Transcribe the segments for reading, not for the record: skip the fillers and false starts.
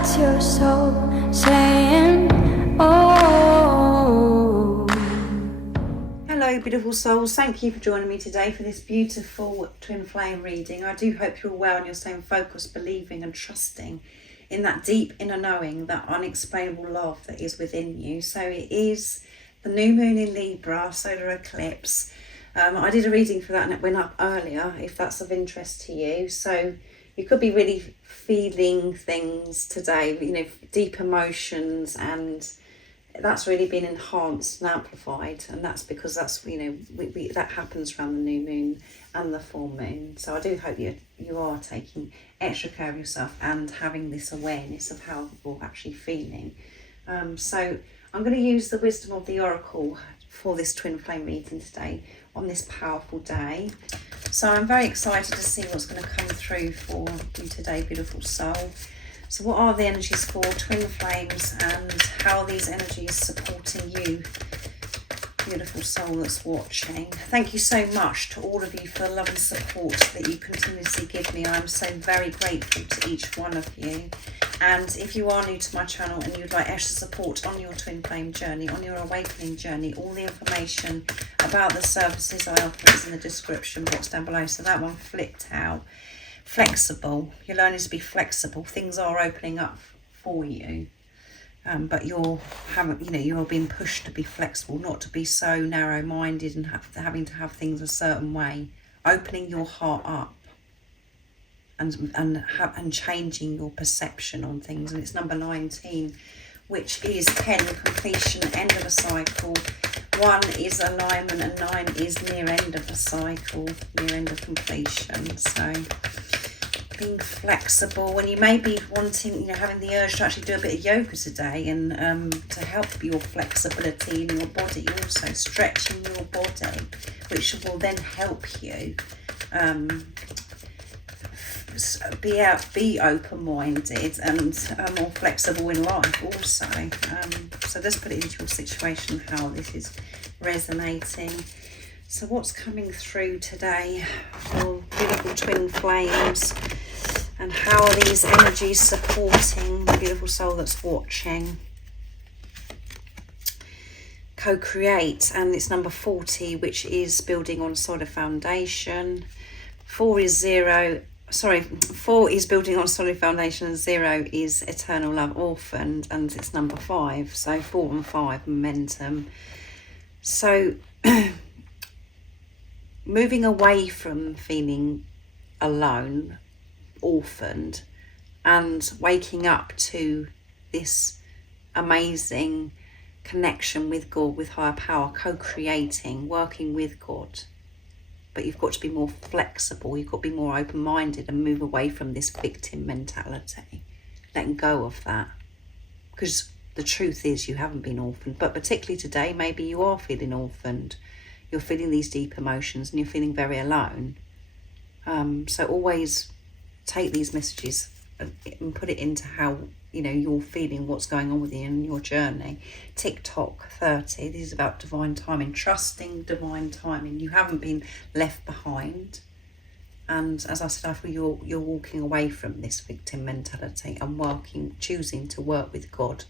That's your soul saying, oh. Hello beautiful souls, thank you for joining me today for this beautiful twin flame reading. I do hope you're well and you're staying focused, believing and trusting in that deep inner knowing, that unexplainable love that is within you. So it is the new moon in Libra, solar eclipse. I did a reading for that and it went up earlier, if that's of interest to you. So you could be really feeling things today, you know, deep emotions, and that's really been enhanced and amplified, and that's because that's, you know, that happens around the new moon and the full moon. So I do hope you are taking extra care of yourself and having this awareness of how you're actually feeling. So I'm going to use the wisdom of the oracle for this twin flame reading today on this powerful day. So I'm very excited to see what's going to come through for you today, beautiful soul. So what are the energies for twin flames and how are these energies supporting you, beautiful soul that's watching? Thank you so much to all of you for the love and support that you continuously give me. I'm so very grateful to each one of you. And if you are new to my channel and you'd like extra support on your twin flame journey, on your awakening journey, all the information about the services I offer is in the description box down below. So that one flipped out. Flexible, you're learning to be flexible. Things are opening up for you, but you're being pushed to be flexible, not to be so narrow-minded and having to have things a certain way. Opening your heart up and changing your perception on things. And it's number 19, which is 10, completion, end of a cycle. 1 is alignment and 9 is near end of a cycle, near end of completion. So being flexible, when you may be wanting, you know, having the urge to actually do a bit of yoga today, and to help your flexibility in your body, also stretching your body, which will then help you be open-minded and more flexible in life also. So just put it into your situation how this is resonating. So what's coming through today for beautiful twin flames, and how are these energies supporting the beautiful soul that's watching? Co-create, and it's number 40, which is building on solid foundation. 4 is building on solid foundation, and 0 is eternal love orphaned, and it's number 5. So 4 and 5, momentum. So moving away from feeling alone, orphaned, and waking up to this amazing connection with God, with higher power, co-creating, working with God. But you've got to be more flexible, you've got to be more open-minded and move away from this victim mentality, letting go of that. Because the truth is you haven't been orphaned, but particularly today, maybe you are feeling orphaned. You're feeling these deep emotions and you're feeling very alone. So always take these messages and put it into how, you know, you're feeling, what's going on with you in your journey. TikTok 30, this is about divine timing, trusting divine timing. You haven't been left behind. And as I said, I feel you're walking away from this victim mentality and choosing to work with God.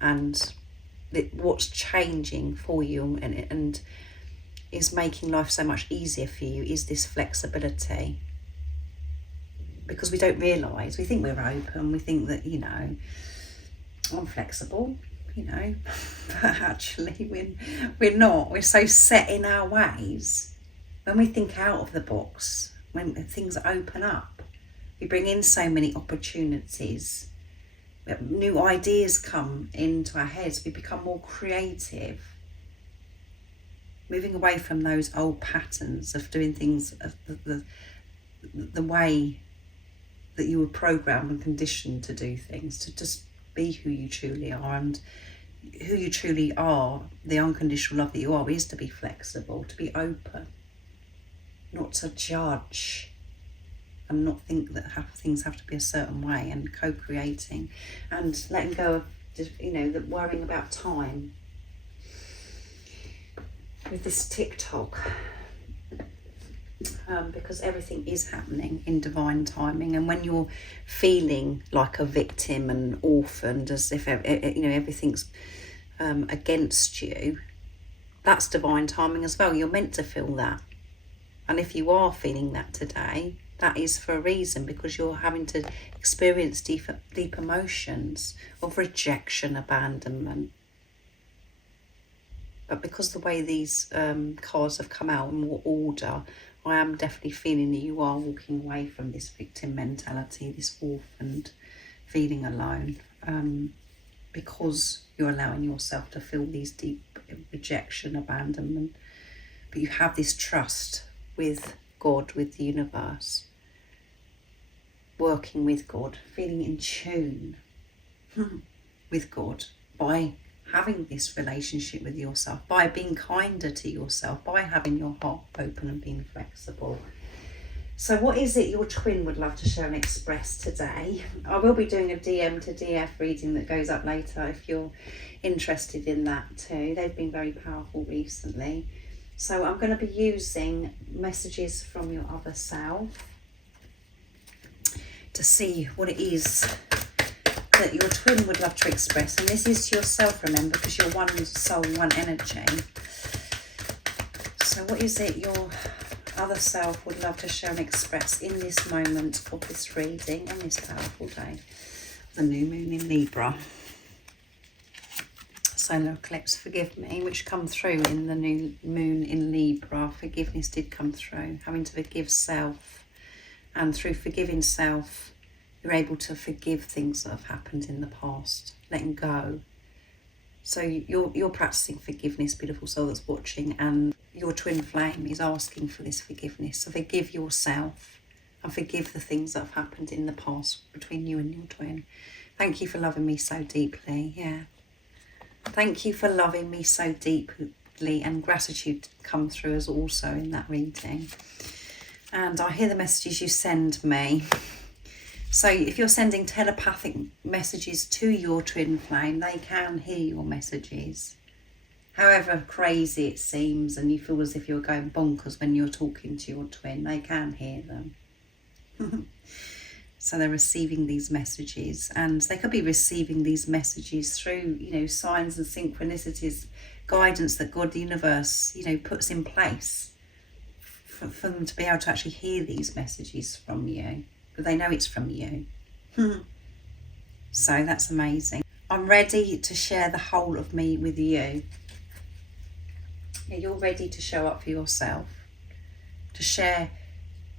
And what's changing for you and is making life so much easier for you is this flexibility. Because we don't realise, we think we're open, we think that, you know, I'm flexible, you know, but actually we're not. We're so set in our ways. When we think out of the box, when things open up, we bring in so many opportunities. New ideas come into our heads, we become more creative. Moving away from those old patterns of doing things the way that you were programmed and conditioned to do things, to just be who you truly are. And who you truly are, the unconditional love that you are, is to be flexible, to be open, not to judge and not think that things have to be a certain way, and co-creating and letting go of, you know, the worrying about time. With this TikTok, because everything is happening in divine timing. And when you're feeling like a victim and orphaned, as if everything's against you, that's divine timing as well. You're meant to feel that. And if you are feeling that today, that is for a reason, because you're having to experience deep emotions of rejection, abandonment. But because the way these cards have come out in more order, I am definitely feeling that you are walking away from this victim mentality, this orphaned feeling alone, because you're allowing yourself to feel these deep rejection, abandonment. But you have this trust with God, with the universe, working with God, feeling in tune with God by having this relationship with yourself, by being kinder to yourself, by having your heart open and being flexible. So what is it your twin would love to share and express today? I will be doing a DM to DF reading that goes up later if you're interested in that too. They've been very powerful recently. So I'm going to be using messages from your other self to see what it is that your twin would love to express. And this is to yourself, remember, because you're one soul, one energy. So what is it your other self would love to share and express in this moment of this reading on this powerful day, the new moon in Libra? Solar eclipse, forgive me, which come through in the new moon in Libra. Forgiveness did come through, having to forgive self. And through forgiving self, you're able to forgive things that have happened in the past, letting go. So you're practicing forgiveness, beautiful soul that's watching, and your twin flame is asking for this forgiveness. So forgive yourself and forgive the things that have happened in the past between you and your twin. Thank you for loving me so deeply. Yeah. Thank you for loving me so deeply, and gratitude come through as also in that reading. And I hear the messages you send me. So if you're sending telepathic messages to your twin flame, they can hear your messages. However crazy it seems and you feel as if you're going bonkers when you're talking to your twin, they can hear them. So they're receiving these messages, and they could be receiving these messages through, signs and synchronicities, guidance that God, the universe, puts in place for them to be able to actually hear these messages from you. But they know it's from you. So that's amazing. I'm ready to share the whole of me with you. You're ready to show up for yourself, to share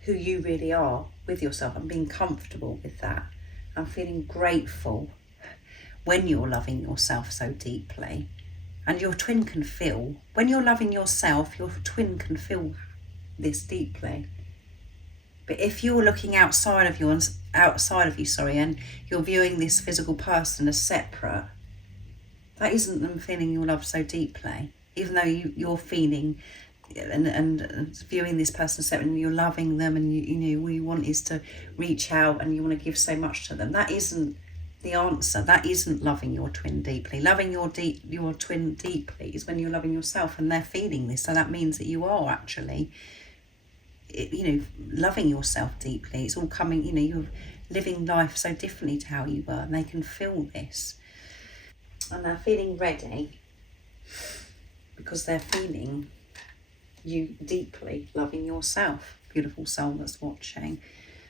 who you really are with yourself and being comfortable with that. I'm feeling grateful when you're loving yourself so deeply. And your twin can feel, when you're loving yourself, your twin can feel this deeply. But if you're looking outside of you, and you're viewing this physical person as separate, that isn't them feeling your love so deeply. Even though you're feeling and viewing this person separate, and you're loving them, and all you want is to reach out and you want to give so much to them. That isn't the answer. That isn't loving your twin deeply. Loving your twin deeply is when you're loving yourself and they're feeling this. So that means that you are actually loving yourself deeply. It's all coming, you're living life so differently to how you were, and they can feel this. And they're feeling ready because they're feeling you deeply loving yourself, beautiful soul that's watching.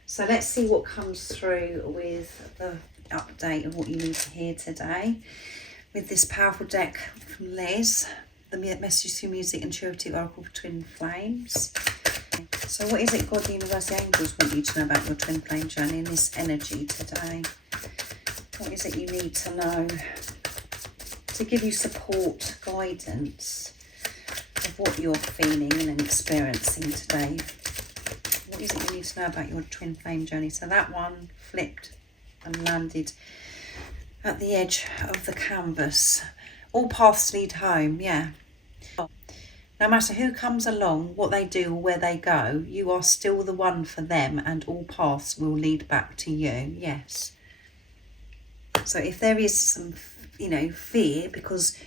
So let's see what comes through with the update of what you need to hear today with this powerful deck from Liz, the Message Through Music Intuitive Oracle for Twin Flames. So what is it God, the universe, the angels want you to know about your twin flame journey in this energy today? What is it you need to know to give you support, guidance of what you're feeling and experiencing today? What is it you need to know about your twin flame journey? So that one flipped and landed at the edge of the canvas. All paths lead home, yeah. No matter who comes along, what they do or where they go, you are still the one for them, and all paths will lead back to you, yes. So if there is some, fear because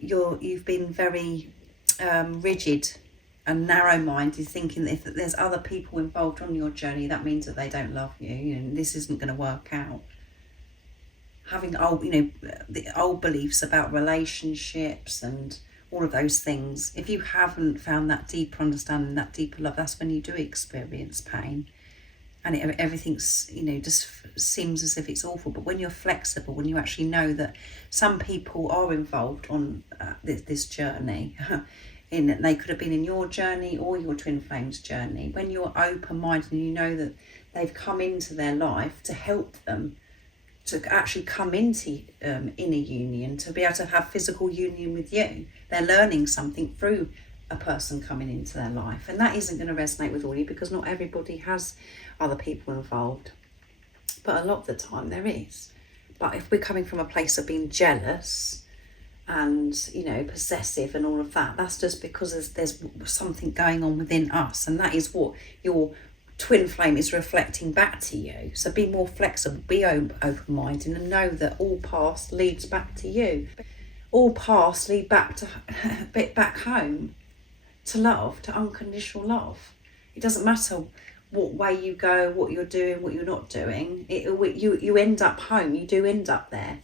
you've been very rigid narrow-minded, thinking that if there's other people involved on your journey, that means that they don't love you and this isn't going to work out. Having old, the old beliefs about relationships and all of those things. If you haven't found that deeper understanding, that deeper love, that's when you do experience pain. And everything's, just seems as if it's awful. But when you're flexible, when you actually know that some people are involved on this journey, they could have been in your journey or your twin flames journey. When you're open-minded and you know that they've come into their life to help them to actually come into inner union, to be able to have physical union with you. They're learning something through a person coming into their life. And that isn't going to resonate with all of you because not everybody has other people involved. But a lot of the time there is. But if we're coming from a place of being jealous and, possessive and all of that, that's just because there's something going on within us. And that is what your twin flame is reflecting back to you. So be more flexible, be open-minded, and know that all past leads back to you. All past lead back to back home, to love, to unconditional love. It doesn't matter what way you go, what you're doing, what you're not doing. You end up home. You do end up there.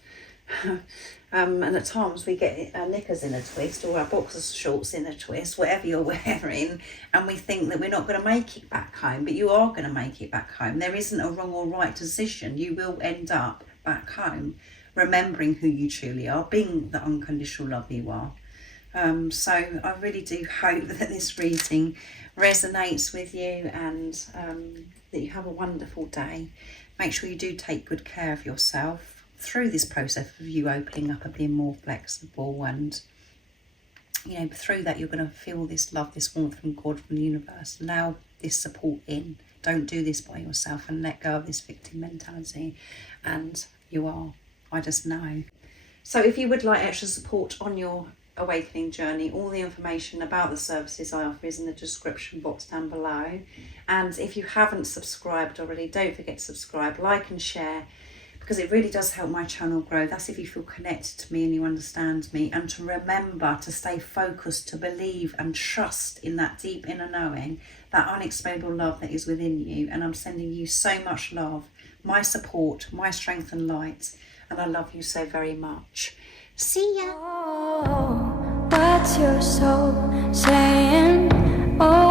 And at times we get our knickers in a twist or our boxer shorts in a twist, whatever you're wearing, and we think that we're not going to make it back home, but you are going to make it back home. There isn't a wrong or right decision. You will end up back home, remembering who you truly are, being the unconditional love you are. So I really do hope that this reading resonates with you and that you have a wonderful day. Make sure you do take good care of yourself through this process of you opening up and being more flexible, and through that you're going to feel this love, this warmth from God, from the universe. Allow this support in. Don't do this by yourself and let go of this victim mentality. And you are. I just know. So if you would like extra support on your awakening journey, all the information about the services I offer is in the description box down below. And if you haven't subscribed already, don't forget to subscribe, like and share, because it really does help my channel grow. That's if you feel connected to me and you understand me, and to remember to stay focused, to believe and trust in that deep inner knowing, that unexplainable love that is within you. And I'm sending you so much love, my support, my strength and light, and I love you so very much. See ya. Oh, what's your soul saying? Oh,